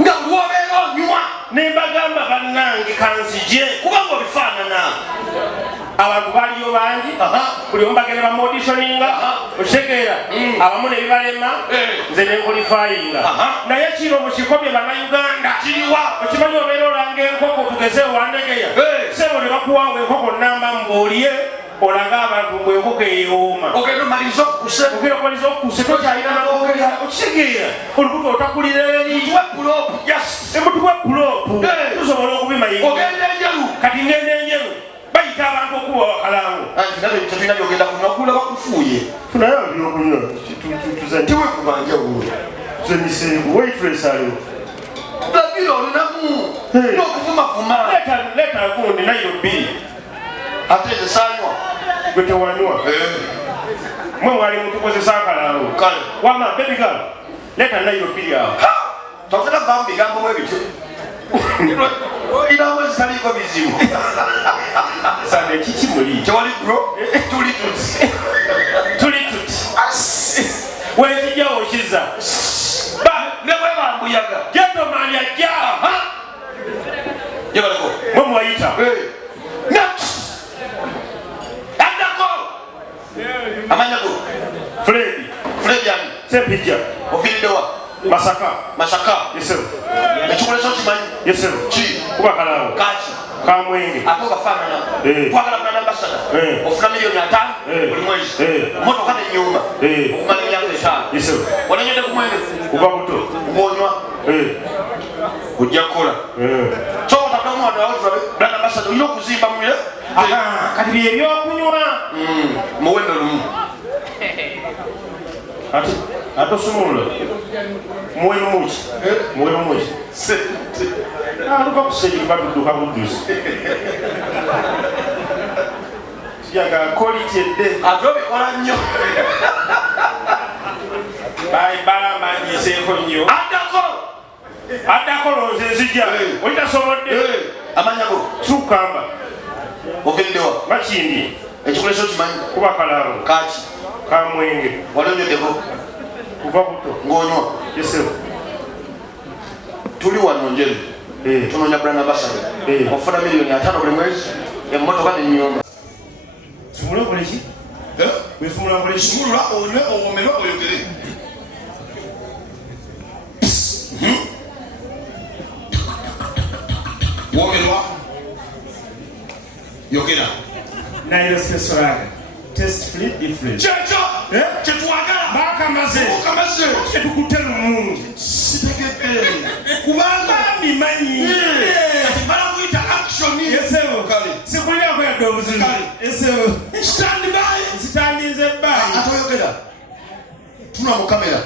nga luobeera onywa ne mbagamba bannange kanzije kubanga bifaanana abantu baliyo bangi buli omu bagenda bamauditioninga okitegeera abamu ne bibalema nze nenkolifayinga naye kino mu kikomye bannayuganda kiriwa okimanyi obeera olanga enkoko tugeze wandegeya sebo ne bakuwaawa enkoko namba mbuulye olaga abantu bwenkoko eyooma ogenda omaliza okukuse ogenda omaliza okukuse tokyalina okitegeera olubuga otakulira eri emutubwa pulopu tusobola okubimayinga ogenda enjeru kati ngenda enjeru bayita abantu okuba wakalango tetulina byogenda kunywa kula bakufuuye funayo byokunywa tiwekubanja wulo tuzanyisengu waitressaliwo labira olinamu n'okuvumavuma leta gundi Nairobi ate ezesanywa gwe tewanywa mwe mwali mutukozesa akalango kale wama bebigal leta Nairobi yawo togenda kuvamu bigambo bwe bityo inamu ezitaliiko bizibu sande kiki muli tewali bro tuli tuti wekijjawo kiza ne bwe bambuyaga gentleman yajja yebaleko mwe mwayita addako amanya go Fred yani sepijja oviriddewa Masaka yesero ekikoleso kimanyi yesero ki kuba kalango kaki kamwenge ate ogafaanana twagala kulana ambasada ofuna miliyoni 5 buli mwezi motoka nenyumba okumala emyaka 5 yesero wananyode ku mwenge kuba buto ngonywa ojja kukola so otakulamu kulana ambasada olina okuzimba mwire kati byebyokunywa muwendo lumu ate osumulula muweno muki aluka kusejiri badudduka buddusi sijaga koliti edde ate obikola nnyo bamanyiseeko nnyo addako lonze nzija olitasobodde amanyago tukamba oviriddewa makindi ekikoleso kimanyi kuba kalango kaki kamwenge walionyodeko kuva buto ngonywa yesero tuli wano njeru tunoonya brand ambassador ofuna miliyoni 5 buli mwezi emmotoka nenyumba sumula okoleki wesumula okoleki sumulula onywe owomere oyogere womerwa yogera nayo special test free different kyetwagala bakamaze etukutera omungi sitegedde kubanga bimanyi balakuyita action yesebo sikulirako yadde obuzibu yesebo sitandinze ebbaayi ate oyogera tuna mu kamera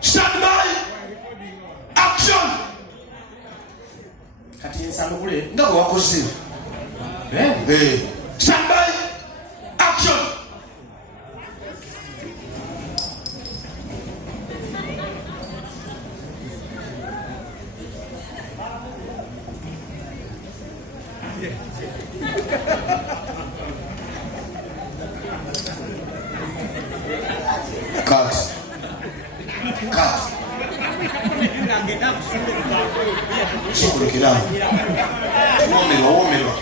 stand by action kati nsandukule nga bwe wakoze stand by action cut sokolekera womerwa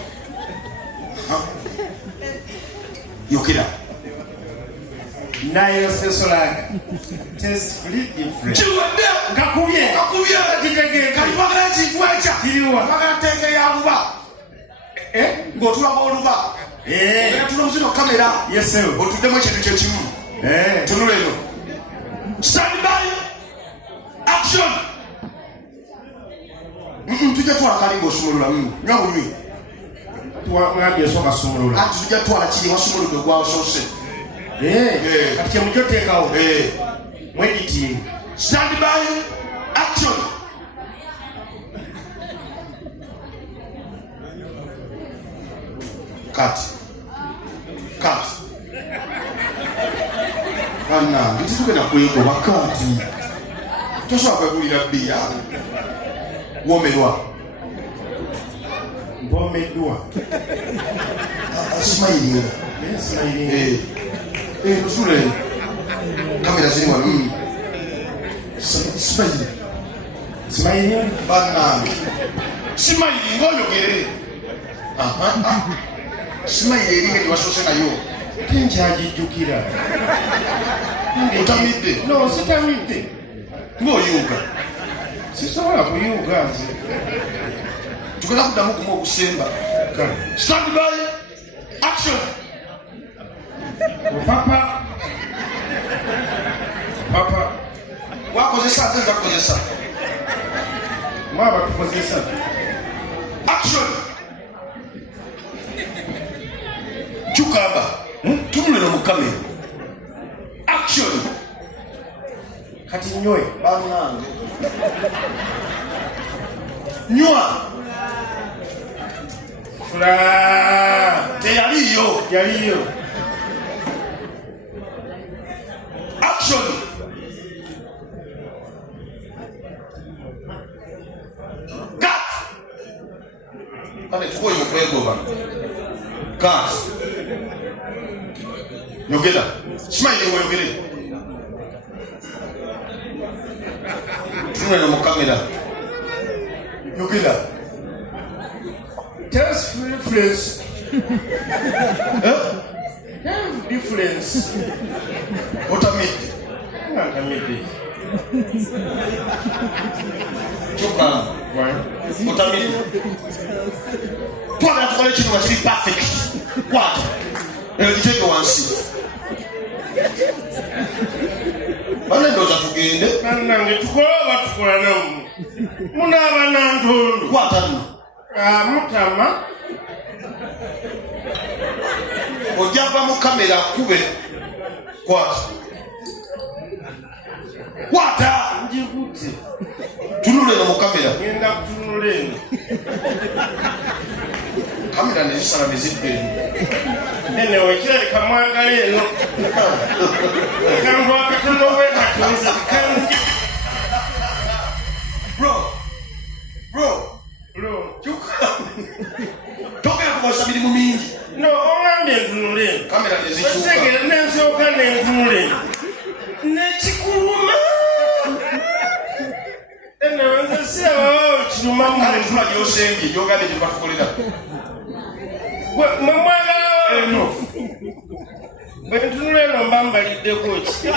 yokera nayo special test free different kiwadde kakubye kitegeke katwagala ekintu ekya kiriwa twagala tenge ya luba ng'otulaba oluba tula muzino kamera yesebo otuddemu ekintu kyekimu tunula eno stand by action tujja twala kali ng'osumulula nywa bunywi mwambye esooka sumulula anti tujja twala kiri wasumuludde gwasoose kati kyemujja oteekawo mwediting stand by action cut bannange titugenda kwegoba kati tosobola kwegulira bbiya womerwa mpomeddwa simayiringa tusule kamera ziri wano simayiri Smile. Banange. Smile ngonyogere. Smile eri wasose nayo. Tenkyagijjukira. Utamidde? No, sitamidde. Ng'oyuuga. Sisobola kuyuuga nze. Tugenda kuddamu kumu okusemba. Stand by. Action. Papa. Papa. Wakozesa nze nzakozesa. Mwaba tukozesa. Action. Chukamba. Tunule no mukamera. Action. Kati nyoe. Banange. Nywa. Fula. Teyaliyo. Yaliyo. Action. Cut. Kale tukoye mukwegoba. Cut. Yogera. Smile ngoyogere. Tunule no kamera. Yogera. There's difference. Difference. Otamidde. Ntamidde. Chukamba. Otamidde. Twagala tukole ekintu nga kiri perfect. Kwata. Giteeke wansi. Bana ndowooza tugende. Bannange tukola oba tukola nammwe. Munaaba na ntondo. Kwata nno. Mutama. Ojjava mu kamera kube. Kwata. Kwata. Njikutte. Tunule no mu kamera. Ngenda kutunula eno. Kamera ne zisala ne zidda eno. Nene wekirabika mwagala eno. Akantu akatono bwekatuliza kangi. Bro. Togera kukozesa mirimu mingi. No, ongambye ntunula eno. Kamera ne zikyuka. Wetegera nensooka nentunula eno. Nekikuluma. Ene wenze sirabawo kiruma mu. Kale tula gy'osembye gy'ogambye gye batukolera. Mwe mwagala eno. Bwe ntunula eno mba mbaliddeko ki?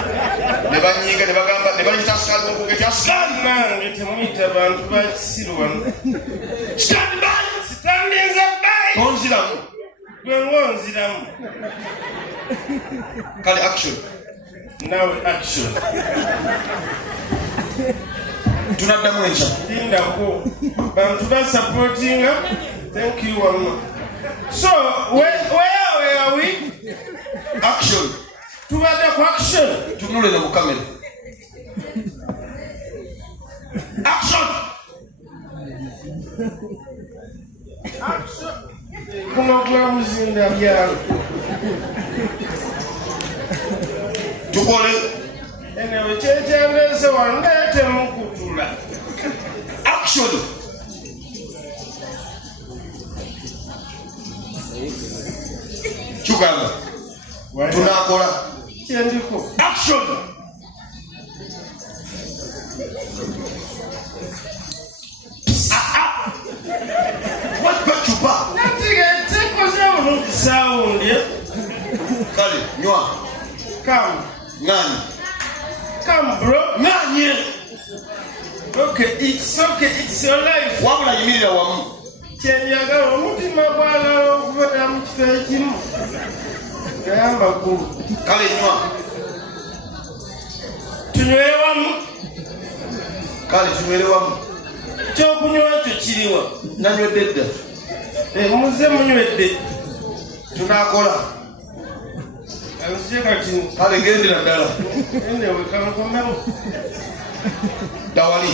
Ne banyiiga ne bagamba ne bayita sikaali w'okuge kya sikaali. Nange temuyita bantu ba kisiru wano. Stand by. Sitandinza bbayi. Tonziramu. Gwe ng'onziramu. Kale action. Now action. Tunaddamu enkya. Lindako. Bantu basupportinga. Thank you wamma. So, where are we? Action. Tubadde ku action. Tunule no mu kamera. Action. Action. Kuno gwa muzinda byalo. Tukole. Enewe kyekyandeese wandeete mukutula. Action. Chukamba. Tunakola. Kyendiko. Action. What chupa? Nategetekoze bulungi saawundi. Kale, nywa. Come. Ngani. Come, bro. Ngani. Okay, it's your life. Wabula yimirira wamu. Kyenjagala omutima gwagala okubeera mu kifo ekimu. Gayamba ggulu. Kale nywa. Tunywere wamu. Kale tunywere wamu. Ekyokunywa ekyo kiriwa. Nanywedde dda. Muze munywedde. Tunakola. Anzije kati. Kale gendera ddala. Enewe kankomemu. Dawali.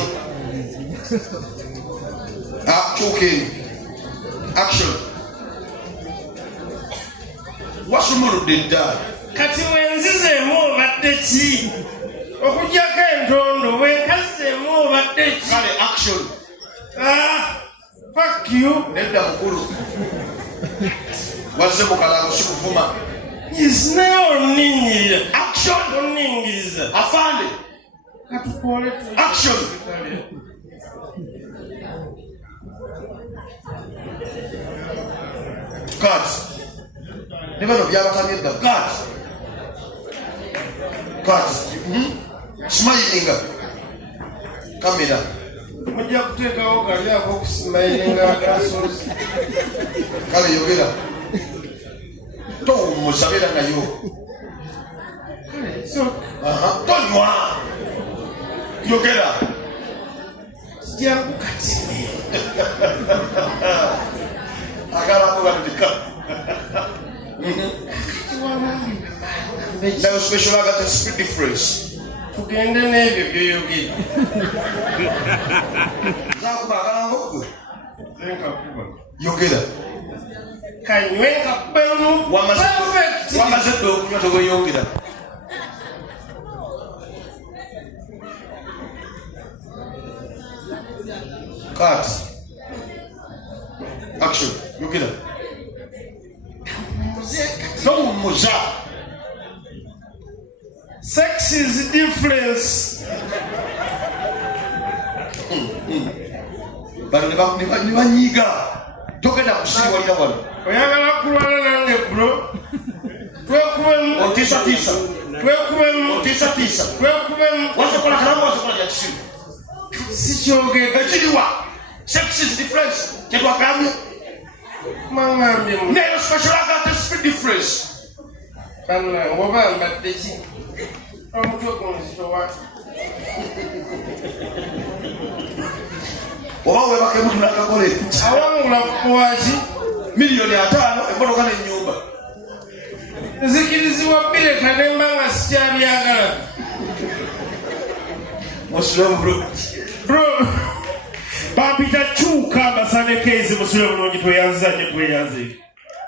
Kyukeni. Action. Wasumuludde dda. Kati mwenzizeemu obadde ki? Okugyako entondo bwekazizeemu obadde ki? Kale action. Fuck you. Nedda mukulu. Wazze mu kalango sikuvuma. Yes, naye onninnyirira. Action. Onninnyiriza. Afande. Katukole. Action. kati ne bano byabatamye dda kati smilinga kamera mujja kuteekawo gali ak'okusimayiringa agasozi kale yogera tomusabira nayo tonywa yogera jakukatime agalakubatika nayo special agate speed difference tugende n'ebyo byoyogedde zakuba agalango gwe enkakuba yogera kanywe nkakubemu wamaze dde okunywa teweyongera kati action yogera towumuza sex is difference bano ne banyiiga togenda kusiiwalira wano oyagala kulwana nange bro twekubemu otiisatiisa twekubemu otiisatiisa twekubemu wasokola kalamu wasokola jakisimu sikyogedde ekiriwa sex is difference kyetwagambye mangambye nayo special agate speed difference bannange oba mbadde ki omutwe gunzitowa oba webakemu tunakakole awangula kuwaki miliyoni 5 emmotoka n'ennyumba nzikirizibwa bireka nemba nga sikyabyagala musulamu bro bampita kyuka mbasaneko ezi musule bulungi tweyanzanye tweyanze